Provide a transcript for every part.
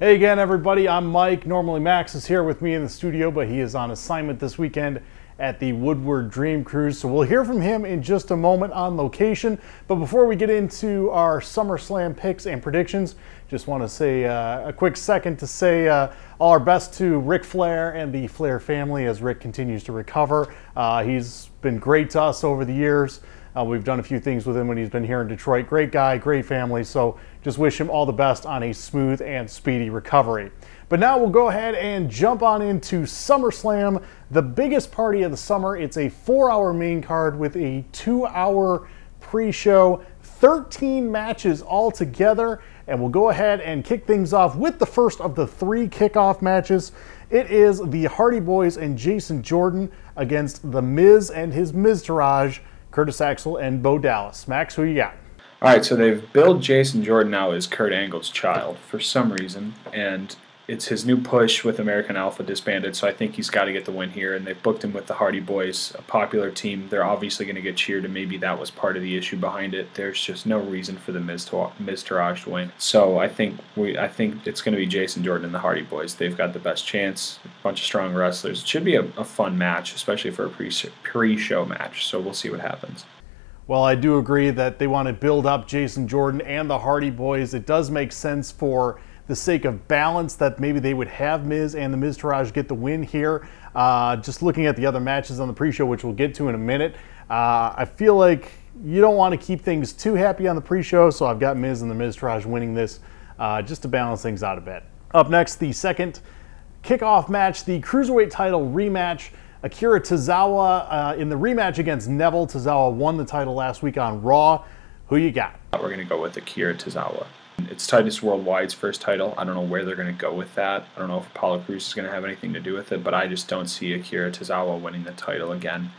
Hey again, everybody. I'm Mike. Normally Max is here with me in the studio, but he is on assignment this weekend at the Woodward Dream Cruise. So we'll hear from him in just a moment on location. But before we get into our SummerSlam picks and predictions, just want to say a quick second to say all our best to Ric Flair and the Flair family as Rick continues to recover. He's been great to us over the years. We've done a few things with him when he's been here in Detroit. Great guy, great family. So just wish him all the best on a smooth and speedy recovery. But now we'll go ahead and jump on into SummerSlam, the biggest party of the summer. It's a 4-hour main card with a 2-hour pre-show, 13 matches all together. And we'll go ahead and kick things off with the first of the 3 kickoff matches. It is the Hardy Boys and Jason Jordan against The Miz and his Miztourage, Curtis Axel and Bo Dallas. Max, who you got? All right, so they've billed Jason Jordan now as Kurt Angle's child for some reason, and it's his new push with American Alpha disbanded, so I think he's got to get the win here, and they've booked him with the Hardy Boys, a popular team. They're obviously going to get cheered, and maybe that was part of the issue behind it. There's just no reason for the Miztourage to win. So I think it's going to be Jason Jordan and the Hardy Boys. They've got the best chance, a bunch of strong wrestlers. It should be a fun match, especially for a pre-show match, so we'll see what happens. Well, I do agree that they want to build up Jason Jordan and the Hardy Boys. It does make sense for the sake of balance that maybe they would have Miz and the Miztourage get the win here. Just looking at the other matches on the pre-show, which we'll get to in a minute, I feel like you don't want to keep things too happy on the pre-show, so I've got Miz and the Miztourage winning this just to balance things out a bit. Up next, the second kickoff match, the Cruiserweight title rematch. Akira Tozawa in the rematch against Neville. Tozawa won the title last week on Raw. Who you got? We're going to go with Akira Tozawa. It's Titus Worldwide's first title. I don't know where they're going to go with that. I don't know if Apollo Crews is going to have anything to do with it, but I just don't see Akira Tozawa winning the title again.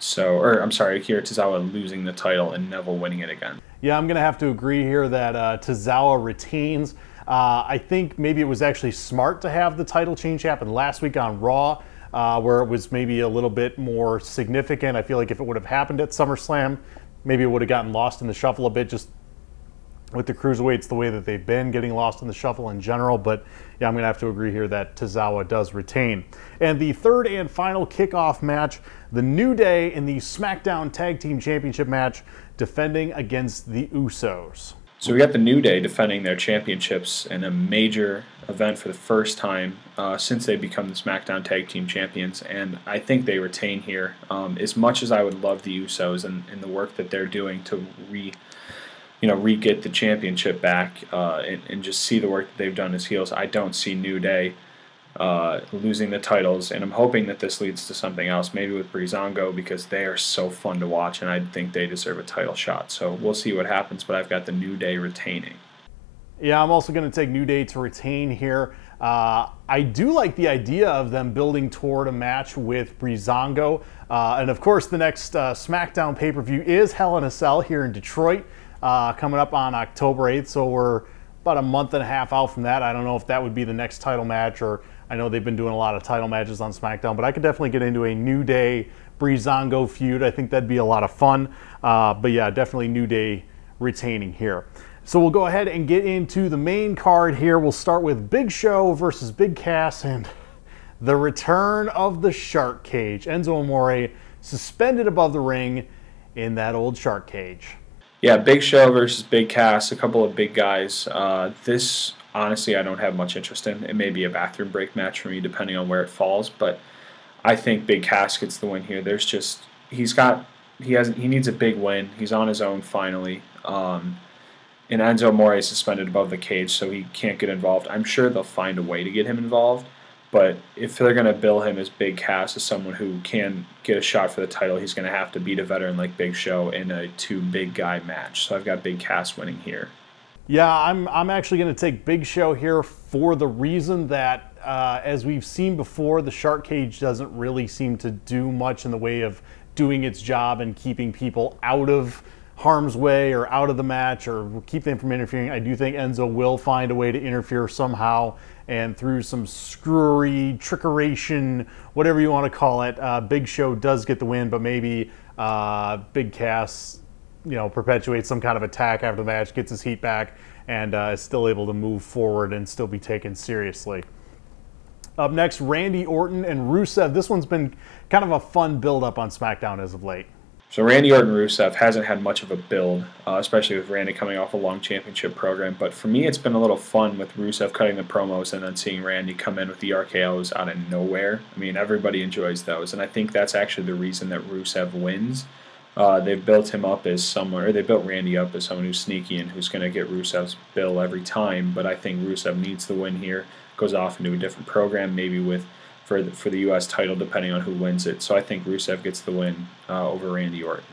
Akira Tozawa losing the title and Neville winning it again. Yeah, I'm going to have to agree here that Tozawa retains. I think maybe it was actually smart to have the title change happen last week on Raw, where it was maybe a little bit more significant. I feel like if it would have happened at SummerSlam, maybe it would have gotten lost in the shuffle a bit, just with the Cruiserweights the way that they've been getting lost in the shuffle in general. But yeah, I'm going to have to agree here that Tozawa does retain. And the third and final kickoff match, the New Day in the SmackDown Tag Team Championship match, defending against the Usos. So we got the New Day defending their championships in a major event for the first time since they become the SmackDown Tag Team Champions, and I think they retain here. As much as I would love the Usos and the work that they're doing to re-get the championship back and just see the work that they've done as heels, I don't see New Day losing the titles, and I'm hoping that this leads to something else, maybe with Breezango, because they are so fun to watch, and I think they deserve a title shot. So we'll see what happens, but I've got the New Day retaining. Yeah, I'm also going to take New Day to retain here. I do like the idea of them building toward a match with Breezango, and of course the next SmackDown pay-per-view is Hell in a Cell here in Detroit, coming up on October 8th, so we're about a month and a half out from that. I don't know if that would be the next title match, or I know they've been doing a lot of title matches on SmackDown, but I could definitely get into a New Day Breezango feud. I think that'd be a lot of fun. But yeah, definitely New Day retaining here. So we'll go ahead and get into the main card here. We'll start with Big Show versus Big Cass and the return of the shark cage. Enzo Amore suspended above the ring in that old shark cage. Yeah, Big Show versus Big Cass, a couple of big guys. This, honestly, I don't have much interest in. It may be a bathroom break match for me, depending on where it falls, but I think Big Cass gets the win here. There's just, he needs a big win. He's on his own finally. And Enzo Amore is suspended above the cage, so he can't get involved. I'm sure they'll find a way to get him involved, but if they're going to bill him as Big Cass, as someone who can get a shot for the title, he's going to have to beat a veteran like Big Show in a 2 big guy match. So I've got Big Cass winning here. Yeah, I'm actually going to take Big Show here for the reason that, as we've seen before, the shark cage doesn't really seem to do much in the way of doing its job and keeping people out of harm's way or out of the match or keep them from interfering. I do think Enzo will find a way to interfere somehow, and through some screwery, trickeration, whatever you want to call it, Big Show does get the win, but maybe Big Cass, perpetuates some kind of attack after the match, gets his heat back, and is still able to move forward and still be taken seriously. Up next, Randy Orton and Rusev. This one's been kind of a fun build-up on SmackDown as of late. So Randy Orton Rusev hasn't had much of a build, especially with Randy coming off a long championship program. But for me, it's been a little fun with Rusev cutting the promos and then seeing Randy come in with the RKOs out of nowhere. I mean, everybody enjoys those, and I think that's actually the reason that Rusev wins. They've built him up as someone, or they built Randy up as someone who's sneaky and who's going to get Rusev's bill every time. But I think Rusev needs the win here. Goes off into a different program, maybe with for the U.S. title, depending on who wins it. So I think Rusev gets the win over Randy Orton.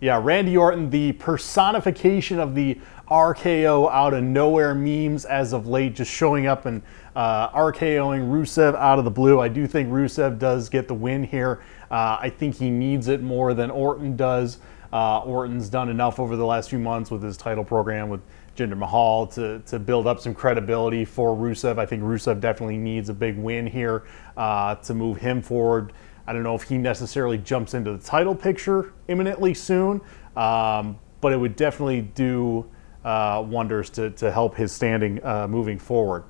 Yeah, Randy Orton, the personification of the RKO out of nowhere memes as of late, just showing up and RKOing Rusev out of the blue. I do think Rusev does get the win here. I think he needs it more than Orton does. Orton's done enough over the last few months with his title program with Jinder Mahal to build up some credibility for Rusev. I think Rusev definitely needs a big win here to move him forward. I don't know if he necessarily jumps into the title picture imminently soon, but it would definitely do wonders to help his standing moving forward.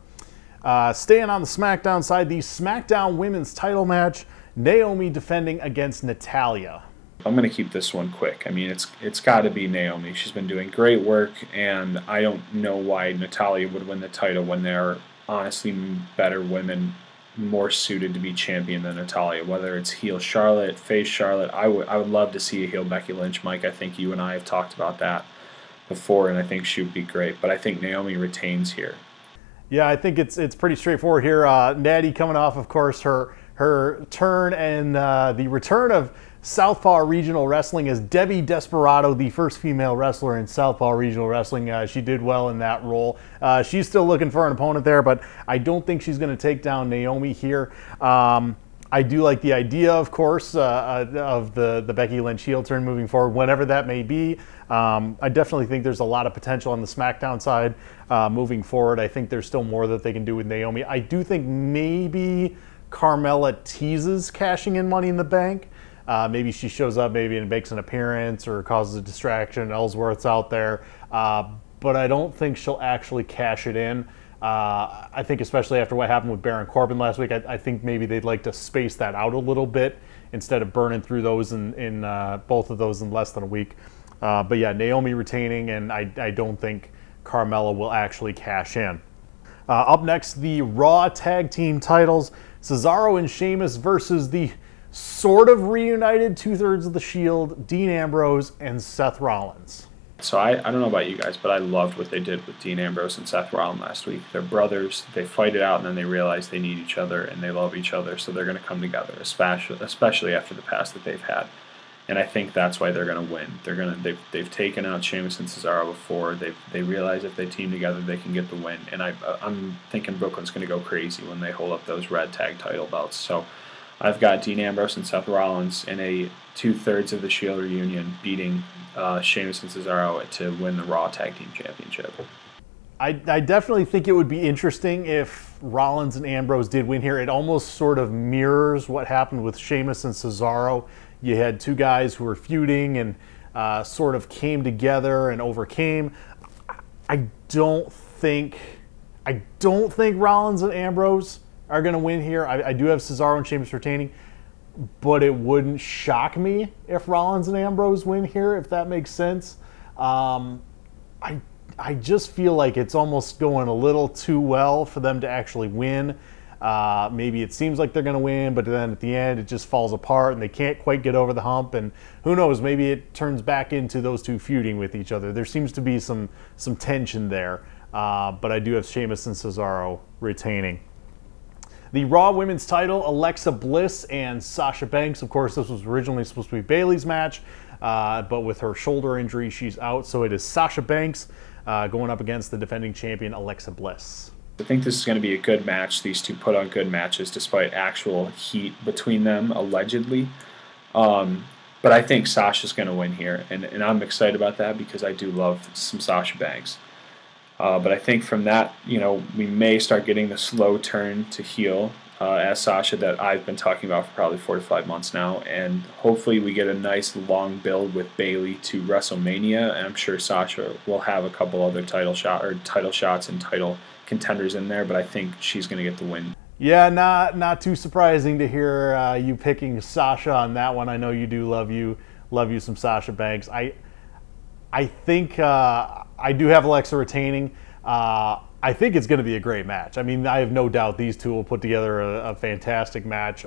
Staying on the SmackDown side, the SmackDown Women's title match, Naomi defending against Natalya. I'm going to keep this one quick. I mean, it's got to be Naomi. She's been doing great work, and I don't know why Natalya would win the title when there are honestly better women more suited to be champion than Natalya. Whether it's heel Charlotte, face Charlotte, I would love to see a heel Becky Lynch, Mike. I think you and I have talked about that before, and I think she would be great. But I think Naomi retains here. Yeah, I think it's pretty straightforward here. Natty coming off, of course, her turn and the return of Southpaw Regional Wrestling as Debbie Desperado, the first female wrestler in Southpaw Regional Wrestling. She did well in that role. She's still looking for an opponent there, but I don't think she's going to take down Naomi here. I do like the idea, of course, of the Becky Lynch heel turn moving forward, whenever that may be. I definitely think there's a lot of potential on the SmackDown side moving forward. I think there's still more that they can do with Naomi. I do think maybe Carmella teases cashing in Money in the Bank. Maybe she shows up, maybe and makes an appearance or causes a distraction. Ellsworth's out there, but I don't think she'll actually cash it in. I think especially after what happened with Baron Corbin last week, I think maybe they'd like to space that out a little bit instead of burning through those in both of those in less than a week. But yeah, Naomi retaining, and I don't think Carmella will actually cash in. Up next, the Raw Tag Team titles, Cesaro and Sheamus versus the sort of reunited two-thirds of the Shield, Dean Ambrose and Seth Rollins. So I don't know about you guys, but I loved what they did with Dean Ambrose and Seth Rollins last week. They're brothers. They fight it out, and then they realize they need each other, and they love each other, so they're going to come together, especially after the past that they've had. And I think that's why they're going to win. They've taken out Sheamus and Cesaro before. They realize if they team together, they can get the win. And I'm thinking Brooklyn's going to go crazy when they hold up those red tag title belts. So I've got Dean Ambrose and Seth Rollins in a two-thirds of the Shield reunion beating Sheamus and Cesaro to win the Raw Tag Team Championship. I definitely think it would be interesting if Rollins and Ambrose did win here. It almost sort of mirrors what happened with Sheamus and Cesaro. You had two guys who were feuding and sort of came together and overcame. I don't think Rollins and Ambrose are going to win here. I do have Cesaro and Sheamus retaining, but it wouldn't shock me if Rollins and Ambrose win here, if that makes sense. I just feel like it's almost going a little too well for them to actually win. Maybe it seems like they're going to win, but then at the end it just falls apart and they can't quite get over the hump. And who knows, maybe it turns back into those two feuding with each other. There seems to be some tension there, but I do have Sheamus and Cesaro retaining. The Raw Women's title, Alexa Bliss and Sasha Banks. Of course, this was originally supposed to be Bayley's match, but with her shoulder injury, she's out. So it is Sasha Banks going up against the defending champion, Alexa Bliss. I think this is going to be a good match. These two put on good matches despite actual heat between them, allegedly. But I think Sasha's going to win here, and I'm excited about that because I do love some Sasha Banks. But I think from that, we may start getting the slow turn to heel as Sasha that I've been talking about for probably 4 to 5 months now, and hopefully we get a nice long build with Bayley to WrestleMania, and I'm sure Sasha will have a couple other title shots and title contenders in there, but I think she's going to get the win. Yeah, not too surprising to hear you picking Sasha on that one. I know you do love you some Sasha Banks. I think I do have Alexa retaining. I think it's going to be a great match. I mean, I have no doubt these two will put together a fantastic match.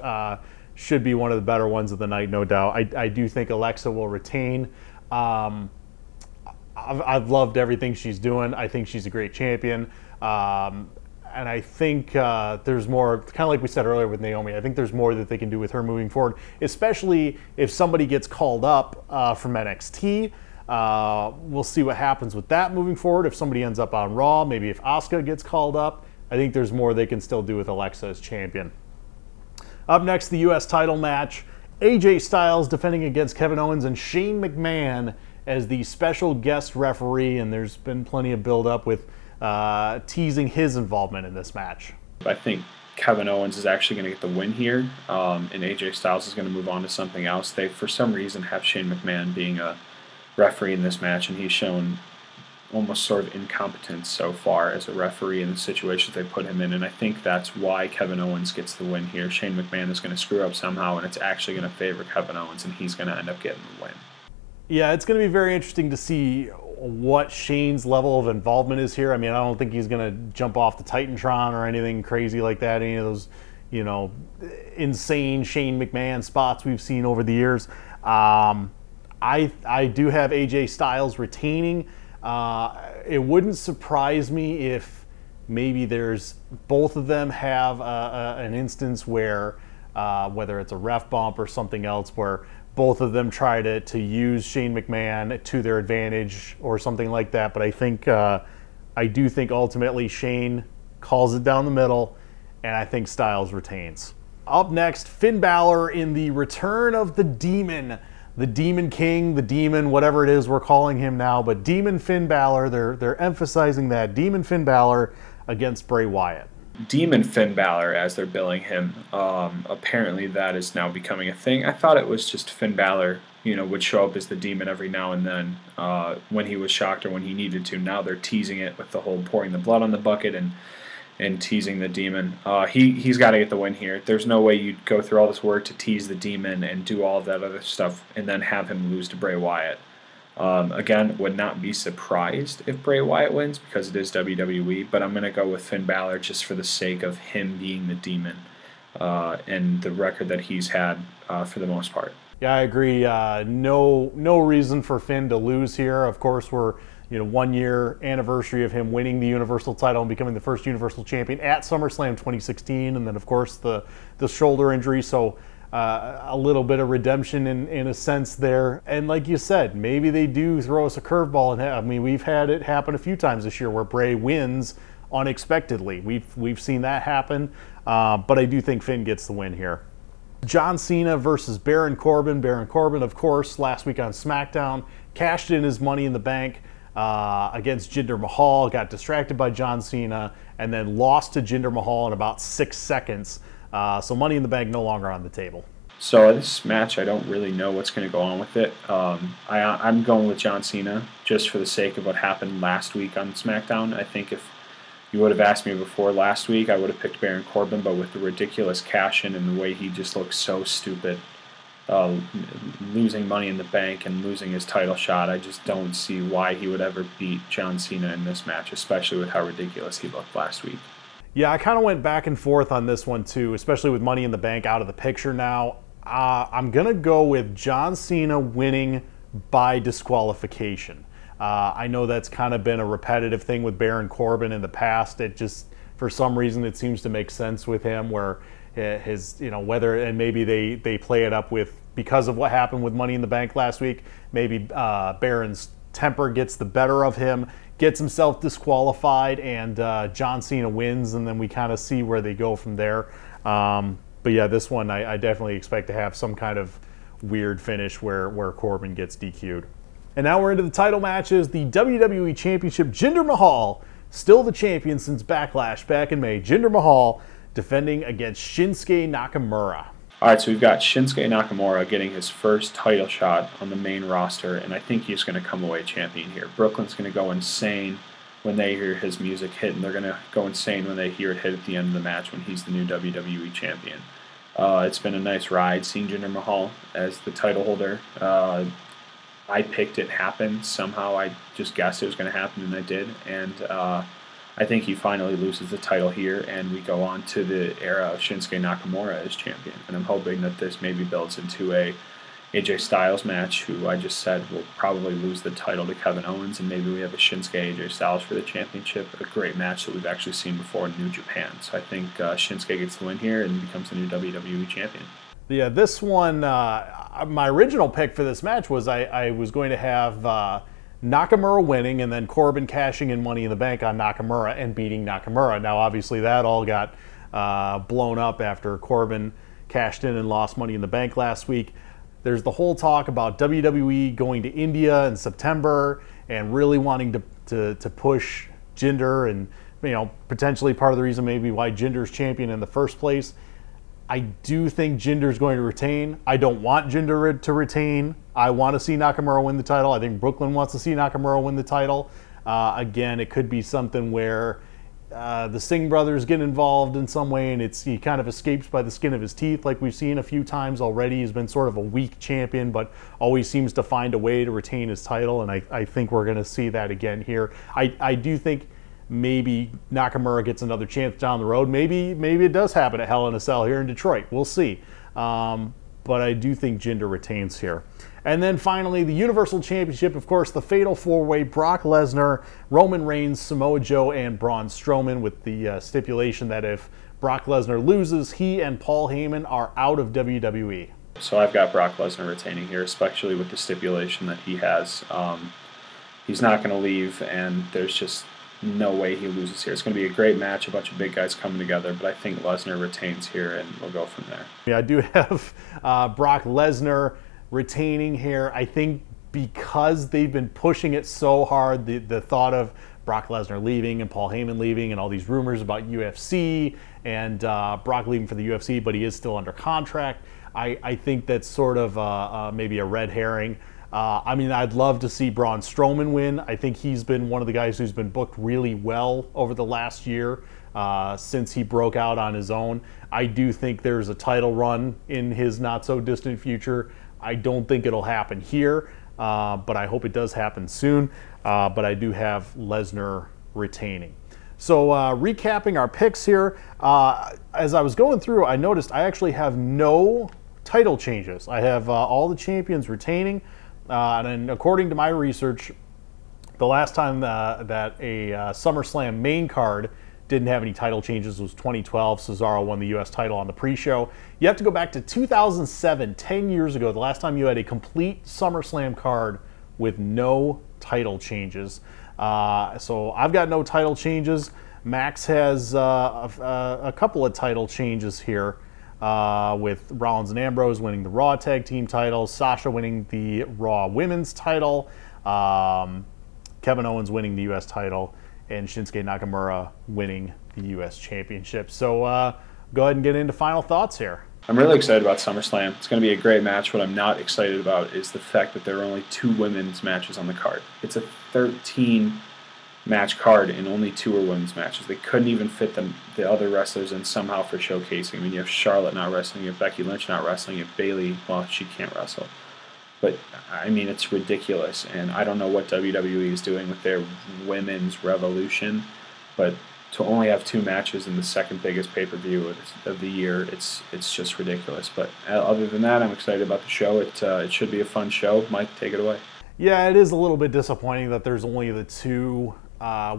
Should be one of the better ones of the night, no doubt. I do think Alexa will retain. I've loved everything she's doing. I think she's a great champion. And I think there's more, kind of like we said earlier with Naomi, I think there's more that they can do with her moving forward, especially if somebody gets called up from NXT. We'll see what happens with that moving forward. If somebody ends up on Raw, maybe if Asuka gets called up, I think there's more they can still do with Alexa as champion. Up next, the U.S. title match. AJ Styles defending against Kevin Owens and Shane McMahon as the special guest referee, and there's been plenty of build-up with teasing his involvement in this match. I think Kevin Owens is actually going to get the win here, and AJ Styles is going to move on to something else. They, for some reason, have Shane McMahon being a referee in this match, and he's shown almost sort of incompetence so far as a referee in the situations they put him in, and I think that's why Kevin Owens gets the win here. Shane McMahon is going to screw up somehow, and it's actually going to favor Kevin Owens, and he's going to end up getting the win. Yeah, it's going to be very interesting to see what Shane's level of involvement is here. I mean, I don't think he's going to jump off the Titantron or anything crazy like that, any of those, you know, insane Shane McMahon spots we've seen over the years. I do have AJ Styles retaining. It wouldn't surprise me if maybe there's both of them have an instance where whether it's a ref bump or something else where both of them try to use Shane McMahon to their advantage or something like that. But I think I do think ultimately Shane calls it down the middle, and I think Styles retains. Up next, Finn Balor in the return of the Demon King, the Demon, whatever it is we're calling him now, but Demon Finn Balor, they're emphasizing that, Demon Finn Balor against Bray Wyatt. Demon Finn Balor, as they're billing him, apparently that is now becoming a thing. I thought it was just Finn Balor, you know, would show up as the Demon every now and then when he was shocked or when he needed to. Now they're teasing it with the whole pouring the blood on the bucket and teasing the Demon. He's got to get the win here. There's no way you'd go through all this work to tease the Demon and do all of that other stuff and then have him lose to Bray Wyatt. Again, would not be surprised if Bray Wyatt wins because it is WWE, but I'm going to go with Finn Balor just for the sake of him being the Demon and the record that he's had for the most part. Yeah, I agree. No reason for Finn to lose here. Of course, we're 1 year anniversary of him winning the Universal title and becoming the first Universal Champion at SummerSlam 2016, and then of course the shoulder injury. So a little bit of redemption in a sense there. And like you said, maybe they do throw us a curveball. I mean, we've had it happen a few times this year where Bray wins unexpectedly. We've seen that happen, but I do think Finn gets the win here. John Cena versus Baron Corbin. Baron Corbin, of course, last week on SmackDown, cashed in his Money in the Bank against Jinder Mahal, got distracted by John Cena, and then lost to Jinder Mahal in about 6 seconds. So Money in the Bank no longer on the table. So this match, I don't really know what's going to go on with it. I'm going with John Cena just for the sake of what happened last week on SmackDown. I think if you would have asked me before last week, I would have picked Baron Corbin, but with the ridiculous cash-in and the way he just looks so stupid, losing Money in the Bank and losing his title shot, I just don't see why he would ever beat John Cena in this match, especially with how ridiculous he looked last week. Yeah, I kind of went back and forth on this one too, especially with Money in the Bank out of the picture now. I'm going to go with John Cena winning by disqualification. I know that's kind of been a repetitive thing with Baron Corbin in the past. It just, for some reason, it seems to make sense with him where his, whether, and maybe they play it up with, because of what happened with Money in the Bank last week, maybe Baron's temper gets the better of him, gets himself disqualified, and John Cena wins, and then we kind of see where they go from there. But yeah, this one I definitely expect to have some kind of weird finish where Corbin gets DQ'd. And now we're into the title matches. The WWE Championship, Jinder Mahal, still the champion since Backlash back in May. Jinder Mahal defending against Shinsuke Nakamura. All right, so we've got Shinsuke Nakamura getting his first title shot on the main roster, and I think he's going to come away champion here. Brooklyn's going to go insane when they hear his music hit, and they're going to go insane when they hear it hit at the end of the match when he's the new WWE champion. It's been a nice ride seeing Jinder Mahal as the title holder. I picked it happen. Somehow I just guessed it was going to happen, and I did. And I think he finally loses the title here, and we go on to the era of Shinsuke Nakamura as champion. And I'm hoping that this maybe builds into a AJ Styles match, who I just said will probably lose the title to Kevin Owens, and maybe we have a Shinsuke AJ Styles for the championship, a great match that we've actually seen before in New Japan. So I think Shinsuke gets the win here and becomes the new WWE champion. Yeah, this one, my original pick for this match was I was going to have Nakamura winning and then Corbin cashing in Money in the Bank on Nakamura and beating Nakamura. Now, obviously, that all got blown up after Corbin cashed in and lost Money in the Bank last week. There's the whole talk about WWE going to India in September and really wanting to push Jinder, and potentially part of the reason maybe why Jinder's champion in the first place. I do think Jinder's going to retain. I don't want Jinder to retain. I want to see Nakamura win the title. I think Brooklyn wants to see Nakamura win the title. Again, it could be something where the Singh brothers get involved in some way, and he kind of escapes by the skin of his teeth, like we've seen a few times already. He's been sort of a weak champion, but always seems to find a way to retain his title, and I think we're going to see that again here. I do think maybe Nakamura gets another chance down the road. Maybe it does happen at Hell in a Cell here in Detroit. We'll see. But I do think Jinder retains here. And then finally, the Universal Championship, of course, the Fatal 4-Way, Brock Lesnar, Roman Reigns, Samoa Joe, and Braun Strowman, with the stipulation that if Brock Lesnar loses, he and Paul Heyman are out of WWE. So I've got Brock Lesnar retaining here, especially with the stipulation that he has. He's not going to leave, and there's just no way he loses here. It's going to be a great match, a bunch of big guys coming together, but I think Lesnar retains here, and we'll go from there. Yeah, I do have Brock Lesnar retaining here. I think because they've been pushing it so hard, the thought of Brock Lesnar leaving and Paul Heyman leaving and all these rumors about UFC and Brock leaving for the UFC, but he is still under contract. I think that's sort of maybe a red herring. I mean, I'd love to see Braun Strowman win. I think he's been one of the guys who's been booked really well over the last year since he broke out on his own. I do think there's a title run in his not-so-distant future. I don't think it'll happen here, but I hope it does happen soon. But I do have Lesnar retaining. So recapping our picks here, as I was going through, I noticed I actually have no title changes. I have all the champions retaining. And according to my research, the last time that a SummerSlam main card didn't have any title changes was 2012. Cesaro won the U.S. title on the pre-show. You have to go back to 2007, 10 years ago, the last time you had a complete SummerSlam card with no title changes. So I've got no title changes. Max has a couple of title changes here. With Rollins and Ambrose winning the Raw Tag Team titles, Sasha winning the Raw Women's title, Kevin Owens winning the U.S. title, and Shinsuke Nakamura winning the U.S. Championship. So go ahead and get into final thoughts here. I'm really excited about SummerSlam. It's going to be a great match. What I'm not excited about is the fact that there are only 2 women's matches on the card. It's a 13-match card and only 2 are women's matches. They couldn't even fit the other wrestlers in somehow for showcasing. I mean, you have Charlotte not wrestling, you have Becky Lynch not wrestling, you have Bayley, well, she can't wrestle. But, I mean, it's ridiculous, and I don't know what WWE is doing with their women's revolution, but to only have 2 matches in the second biggest pay-per-view of the year, it's just ridiculous. But other than that, I'm excited about the show. It should be a fun show. Mike, take it away. Yeah, it is a little bit disappointing that there's only the 2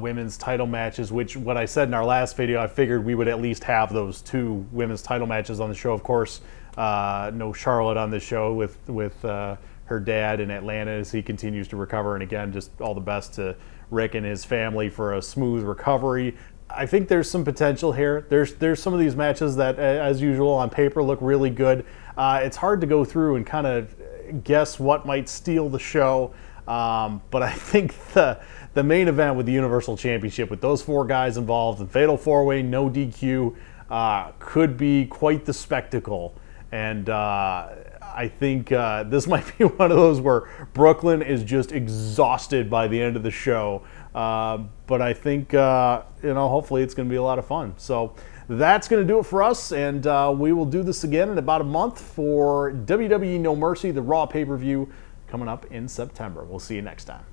women's title matches, which what I said in our last video, I figured we would at least have those 2 women's title matches on the show. Of course, no Charlotte on the show with her dad in Atlanta as he continues to recover. And again, just all the best to Rick and his family for a smooth recovery. I think there's some potential here. There's some of these matches that, as usual, on paper look really good. It's hard to go through and kind of guess what might steal the show. But I think the main event with the Universal Championship, with those 4 guys involved, the Fatal 4-Way, no DQ, could be quite the spectacle. And I think this might be one of those where Brooklyn is just exhausted by the end of the show. But I think, hopefully it's going to be a lot of fun. So that's going to do it for us, and we will do this again in about a month for WWE No Mercy, the Raw pay-per-view coming up in September. We'll see you next time.